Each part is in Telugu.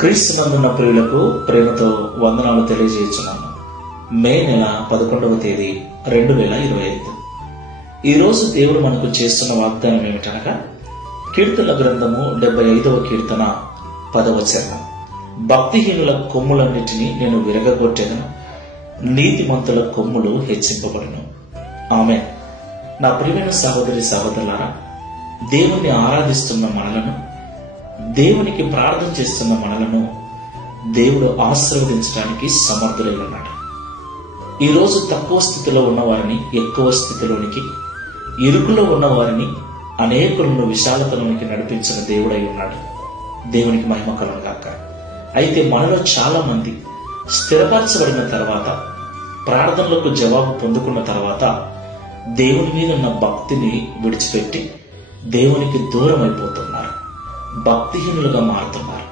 క్రీస్తునందున్న ప్రియులకు ప్రేమతో వందనాలు తెలియజేస్తున్నాను. మే నెల 11వ తేదీ 2025. ఈరోజు దేవుడు మనకు చేస్తున్న వాగ్దానం ఏమిటనగా, కీర్తనల గ్రంథము 75వ కీర్తన 10వ చరణం. భక్తిహీనుల కొమ్ములన్నిటినీ నేను విరగగొట్టెదను, నీతిమంతుల కొమ్ములు హెచ్చింపబడును. ఆమేన్. నా ప్రియమైన సహోదరి సహోదరులారా, దేవుణ్ణి ఆరాధిస్తున్న మనలను, దేవునికి ప్రార్థన చేస్తున్న మనలను దేవుడు ఆశీర్వదించడానికి సమర్థుడై ఉన్నాడు. ఈరోజు తక్కువ స్థితిలో ఉన్న వారిని ఎక్కువ స్థితిలోనికి, ఇరుకులో ఉన్న వారిని అనేకులను విశాలతలోనికి నడిపించిన దేవుడై ఉన్నాడు. దేవునికి మహిమ కలుగుగాక. అయితే మనలో చాలా మంది స్థిరపరచబడిన తర్వాత, ప్రార్థనలకు జవాబు పొందుకున్న తర్వాత దేవుని మీద ఉన్న భక్తిని విడిచిపెట్టి దేవునికి దూరం అయిపోతున్నారు, భక్తిహీనులుగా మారుతున్నారు.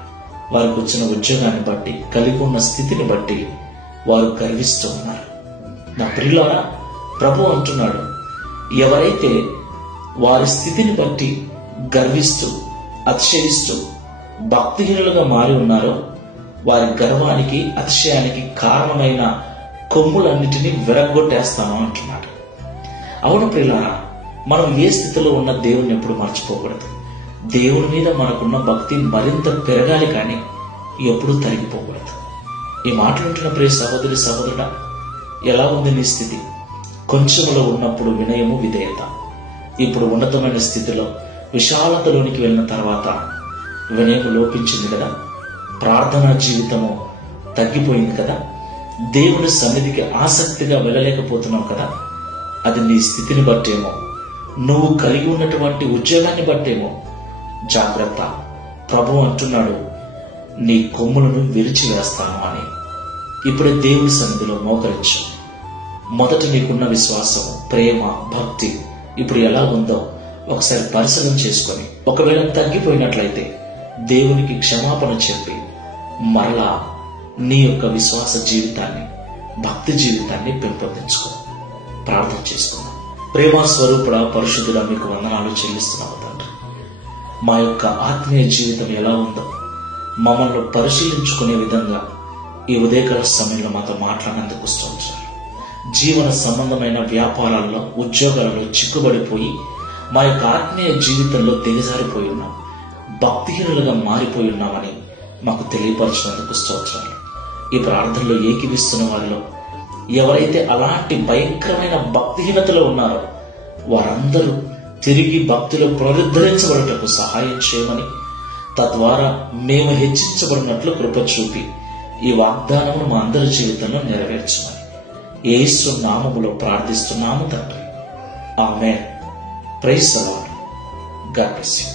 వారికి వచ్చిన ఉద్యోగాన్ని బట్టి, కలిగి ఉన్న స్థితిని బట్టి వారు గర్విస్తూ ఉన్నారు. నా ప్రియులారా, ప్రభు అంటున్నాడు, ఎవరైతే వారి స్థితిని బట్టి గర్విస్తూ అతిశయిస్తూ భక్తిహీనులుగా మారి ఉన్నారో, వారి గర్వానికి అతిశయానికి కారణమైన కొమ్ములన్నిటినీ విరగొట్టేస్తాను అంటున్నాడు. అవును ప్రియులారా, మనం ఏ స్థితిలో ఉన్న దేవుణ్ణి ఎప్పుడు మర్చిపోకూడదు. దేవుని మీద మనకున్న భక్తి మరింత పెరగాలి, కానీ ఎప్పుడూ తరిగిపోకూడదు. ఈ మాటలుంటున్న ప్రియ సహోదరి సహోదరుడా, ఎలా ఉంది నీ స్థితి? కొంచెంలో ఉన్నప్పుడు వినయము విధేయత, ఇప్పుడు ఉన్నతమైన స్థితిలో విశాలతలోనికి వెళ్ళిన తర్వాత వినయము లోపించింది కదా, ప్రార్థనా జీవితము తగ్గిపోయింది కదా, దేవుని సన్నిధికి ఆసక్తిగా వెళ్ళలేకపోతున్నావు కదా. అది నీ స్థితిని బట్టేమో, నువ్వు కలిగి ఉన్నటువంటి ఉద్యోగాన్ని బట్టేమో. జాగ్రత్త, ప్రభు అంటున్నాడు, నీ కొమ్ములను విరిచి వేస్తాను అని. ఇప్పుడే దేవుని సన్నిధిలో మోకరించు. మొదట నీకున్న విశ్వాసము, ప్రేమ, భక్తి ఇప్పుడు ఎలా ఉందో ఒకసారి పరిశీలన చేసుకొని, ఒకవేళ తగ్గిపోయినట్లయితే దేవునికి క్షమాపణ చెప్పి మరలా నీ యొక్క విశ్వాస జీవితాన్ని, భక్తి జీవితాన్ని పెంపొందించుకో. ప్రార్థన చేసుకుందాం. ప్రేమ స్వరూపుడ, పరిశుద్ధుడా, మీకు వందనాలు చెల్లిస్తున్నాము తండ్రి. మా యొక్క ఆత్మీయ జీవితం ఎలా ఉందో మమ్మల్ని పరిశీలించుకునే విధంగా ఈ ఉదయకాల సమయంలో మాతో మాట్లాడినందుకు స్తోత్రాలు. జీవన సంబంధమైన వ్యాపారాల్లో, ఉద్యోగాలలో చిక్కుబడిపోయి మా యొక్క ఆత్మీయ జీవితంలో దిగజారిపోయి ఉన్నాం, భక్తిహీనులుగా మారిపోయి ఉన్నామని మాకు తెలియపరిచినందుకు స్తోత్రాలు. ఈ ప్రార్థనలో ఏకీవిస్తున్న వారిలో ఎవరైతే అలాంటి భయంకరమైన భక్తిహీనతలో ఉన్నారో వారందరూ తిరిగి భక్తిలో పునరుద్ధరించబడటకు సహాయం చేయమని, తద్వారా మేము హెచ్చించబడినట్లు కృప చూపి ఈ వాగ్దానమును మా అందరి జీవితంలో నెరవేర్చమని యేసు నామములో ప్రార్థిస్తున్నాము తండ్రి. Amen. Praise the Lord. God bless you.